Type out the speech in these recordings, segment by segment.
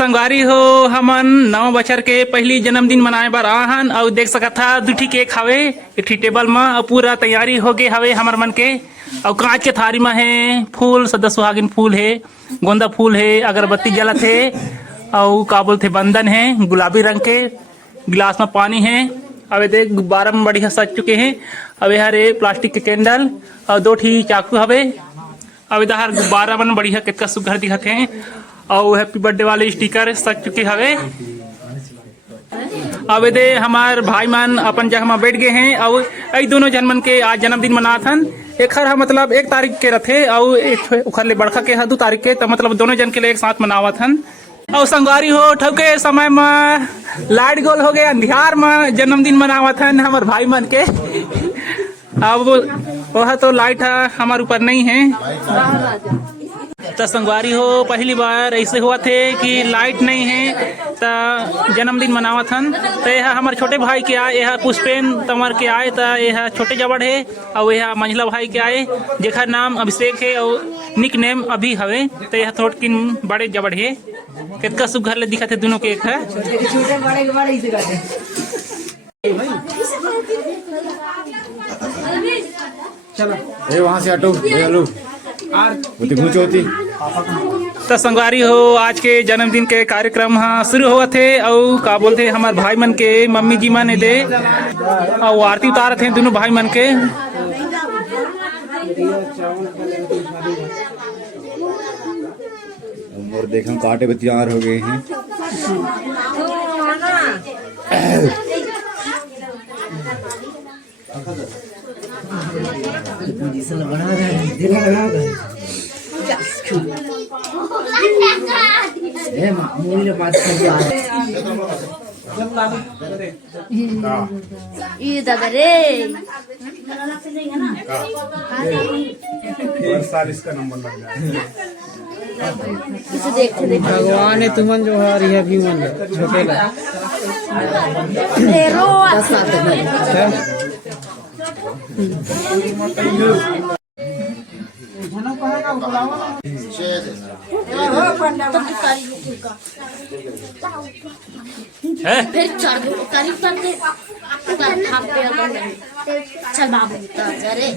संगवारी हो हमन 9 बछर के पहली जन्मदिन मनाए बर आहन और देख सकत था दुठी केक हवे एक ठी टेबल में और पूरा तैयारी हो गए हवे हमर मन के और कांच के थारी में है फूल सदा सुहागिन फूल है गोंदा फूल है अगरबत्ती जलत है और का बोलते बंधन है गुलाबी रंग के गिलास में पानी है। अब देख गुब्बारा में बढ़िया सज चुके हैं। अब हरे प्लास्टिक के कैंडल और 2 ठी चाकू हवे। अब इधर गुब्बारा मन बढ़िया कितना सुघर दिखत है और हैप्पी बर्थडे वाले स्टिकर सज चुके हवे। अब दे हमार भाई मन अपन जगह में बैठ गए हैं और ये दोनों जन मन के आज जन्मदिन मनाथन। एक हर मतलब 1 तारीख के रथे और एक उखर ले बड़का के 2 तारीख के तो मतलब दोनों जन के लिए एक साथ मनावथन। और संगवारी हो ठौके समय में लाइट गोल हो गए अंधियार में जन्मदिन मनावथन हमार भाई मन के। अब वह तो लाइट हमारे ऊपर नहीं है तो संगवारी हो पहली बार ऐसे हुआ थे कि लाइट नहीं है तो जन्मदिन मनावथन। तो यह हमारे छोटे भाई के आए यह पुष्पेन तंवर के आए तो यह छोटे जबड़ है और यह मंझला भाई के आए जेखर नाम अभिषेक है और निक नेम अभी हवे। तो यह थोड़ किन बड़े जबड़ है कितना सुघर ले दिखा थे दोनों के एक है। चलो वहाँ से हटो होती। तो संगवारी हो आज के जन्मदिन के कार्यक्रम हाँ शुरू हुआ थे और का बोलते हमारे भाई मन के मम्मी जी मन दे और आरती उतार थे दोनों भाई मन के। और देखो कांटे बच्चे हो गए हैं। ये दादा रे साल इसका नंबर लग जाए। भगवान है तुमन जो है रिहा भी मन छोटे ला फिर तारीफ करते चल बाबू अरे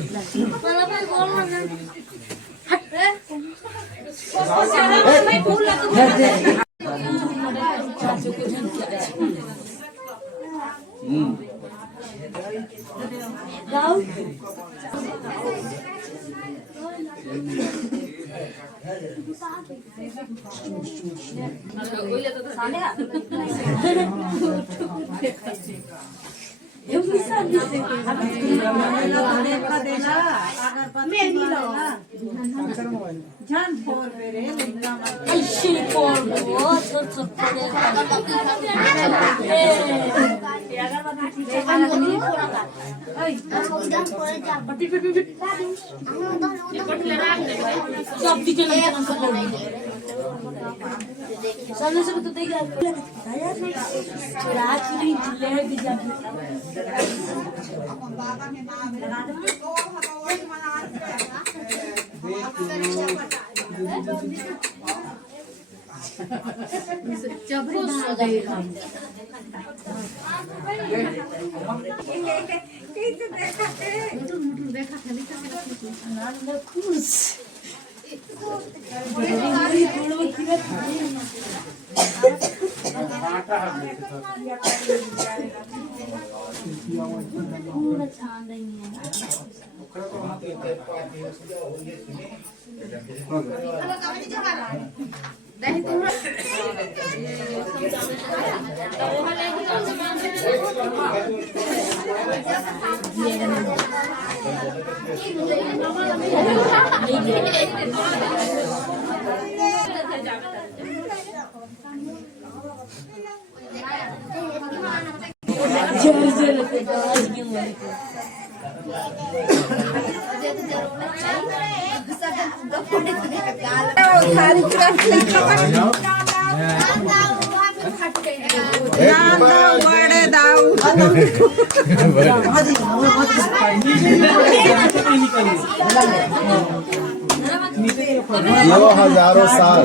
जियो हजारों साल।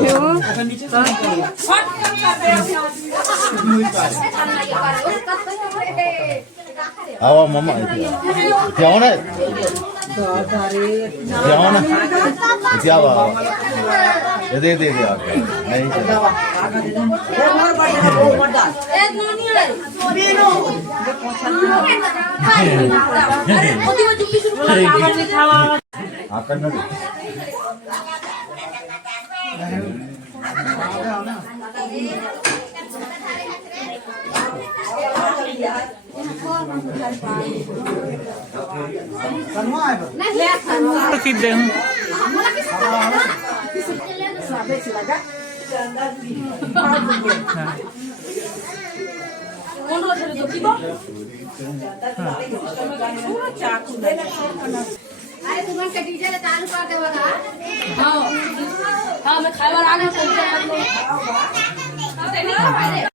आओ मम्मा क्या होना है क्या होना क्या दे दे दे आप नहीं हाँ करना दे खींच दे हूँ अरे तुम्हें के डीजे ले चालू कर दे बगा हां हां मैं खाइवर आ गया